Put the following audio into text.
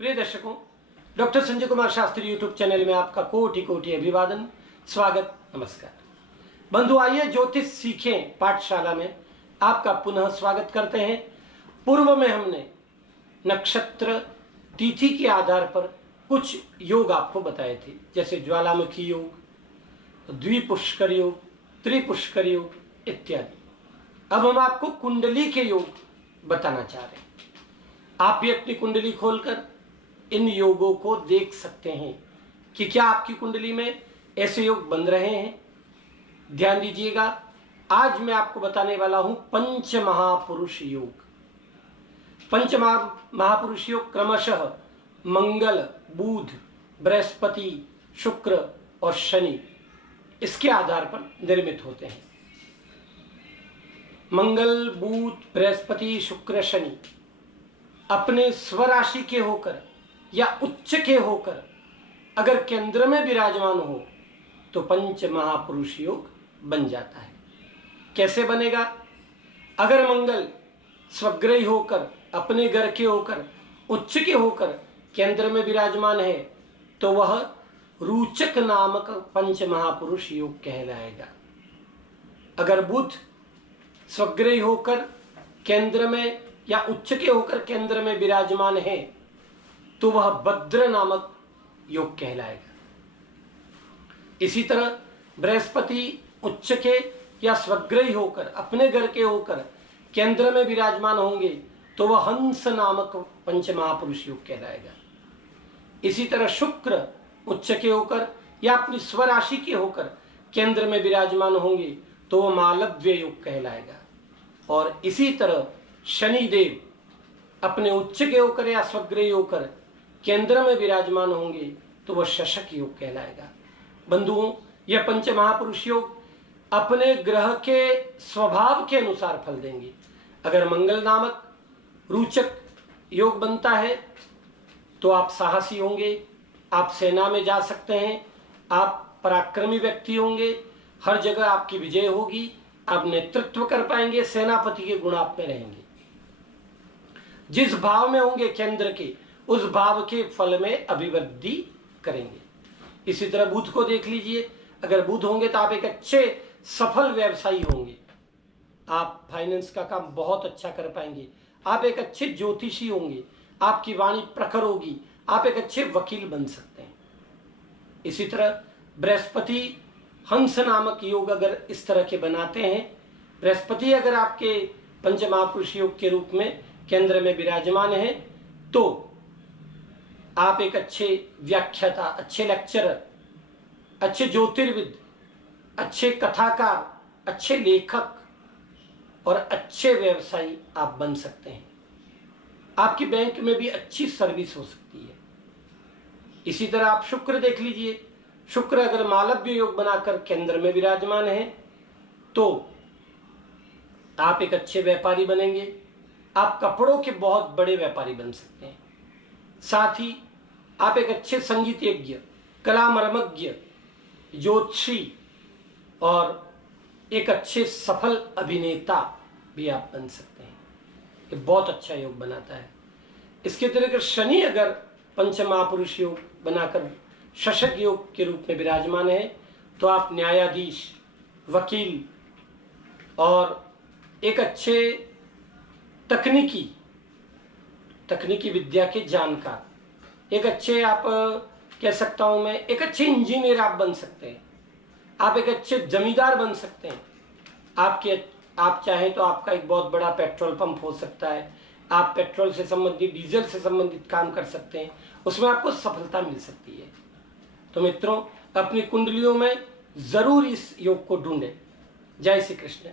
प्रिय दर्शकों, doctor Sanjay Kumar Shastri YouTube channel में आपका कोटि कोटि अभिवादन, स्वागत, नमस्कार। बंधु, आइए ज्योतिष सीखें पाठशाला में आपका पुनः स्वागत करते हैं। पूर्व में हमने नक्षत्र तिथि के आधार पर कुछ योग आपको बताए थे, जैसे ज्वालामुखी योग, द्विपुष्कर योग, त्रिपुष्कर योग इत्यादि। अब हम आपको कुंडली के योग बताना चाह रहे हैं। आप भी अपनी कुंडली खोलकर इन योगों को देख सकते हैं कि क्या आपकी कुंडली में ऐसे योग बन रहे हैं। ध्यान दीजिएगा, आज मैं आपको बताने वाला हूं पंच महापुरुष योग। पंच महापुरुष योग क्रमशः मंगल, बुध, बृहस्पति, शुक्र और शनि इसके आधार पर निर्मित होते हैं। मंगल, बुध, बृहस्पति, शुक्र, शनि अपने स्वराशि के होकर या उच्च के होकर अगर केंद्र में विराजमान हो तो पंच महापुरुष योग बन जाता है। कैसे बनेगा? अगर मंगल स्वग्रही होकर, अपने घर के होकर, उच्च के होकर केंद्र में विराजमान है तो वह रुचक नामक पंच महापुरुष योग कहलाएगा। अगर बुध स्वग्रही होकर केंद्र में या उच्च के होकर केंद्र में विराजमान है तो वह भद्र नामक योग कहलाएगा। इसी तरह बृहस्पति उच्च के या स्वग्रही होकर, अपने घर के होकर केंद्र में विराजमान होंगे तो वह हंस नामक पंच महापुरुष योग कहलाएगा। इसी तरह शुक्र उच्च के होकर या अपनी स्वराशि के होकर केंद्र में विराजमान होंगे तो वह मालव्य योग कहलाएगा। और इसी तरह शनिदेव अपने उच्च के होकर या स्वग्रही होकर केंद्र में विराजमान होंगे तो वह शशक योग कहलाएगा। बंधुओं, यह पंच महापुरुष योग अपने ग्रह के स्वभाव के अनुसार फल देंगे। अगर मंगल नामक रुचक योग बनता है तो आप साहसी होंगे, आप सेना में जा सकते हैं, आप पराक्रमी व्यक्ति होंगे, हर जगह आपकी विजय होगी, आप नेतृत्व कर पाएंगे, सेनापति के गुण आप में रहेंगे। जिस भाव में होंगे केंद्र के, उस भाव के फल में अभिवृद्धि करेंगे। इसी तरह बुध को देख लीजिए, अगर बुध होंगे तो आप एक अच्छे सफल व्यवसायी होंगे, आप फाइनेंस का काम बहुत अच्छा कर पाएंगे, आप एक अच्छे ज्योतिषी होंगे, आपकी वाणी प्रखर होगी, आप एक अच्छे वकील बन सकते हैं। इसी तरह बृहस्पति हंस नामक योग अगर इस तरह के बनाते हैं, बृहस्पति अगर आपके पंच महापुरुष योग के रूप में केंद्र में विराजमान है तो आप एक अच्छे व्याख्याता, अच्छे लेक्चरर, अच्छे ज्योतिर्विद, अच्छे कथाकार, अच्छे लेखक और अच्छे व्यवसायी आप बन सकते हैं। आपकी बैंक में भी अच्छी सर्विस हो सकती है। इसी तरह आप शुक्र देख लीजिए, शुक्र अगर मालव्य योग बनाकर केंद्र में विराजमान है तो आप एक अच्छे व्यापारी बनेंगे, आप कपड़ों के बहुत बड़े व्यापारी बन सकते हैं। साथ ही आप एक अच्छे संगीतज्ञ, कला मर्मज्ञ, ज्योतिषी और एक अच्छे सफल अभिनेता भी आप बन सकते हैं। ये बहुत अच्छा योग बनाता है। इसके अतिरिक्त शनि अगर पंच महापुरुष योग बनाकर शशक योग के रूप में विराजमान है तो आप न्यायाधीश, वकील और एक अच्छे तकनीकी विद्या के जानकार, एक अच्छे आप कह सकता हूं मैं, एक अच्छे इंजीनियर आप बन सकते हैं, आप एक अच्छे जमींदार बन सकते हैं। आप चाहें तो आपका एक बहुत बड़ा पेट्रोल पंप हो सकता है, आप पेट्रोल से संबंधित, डीजल से संबंधित काम कर सकते हैं, उसमें आपको सफलता मिल सकती है। तो मित्रों, अपनी कुंडलियों में जरूर इस योग को ढूंढें। जय श्री कृष्ण।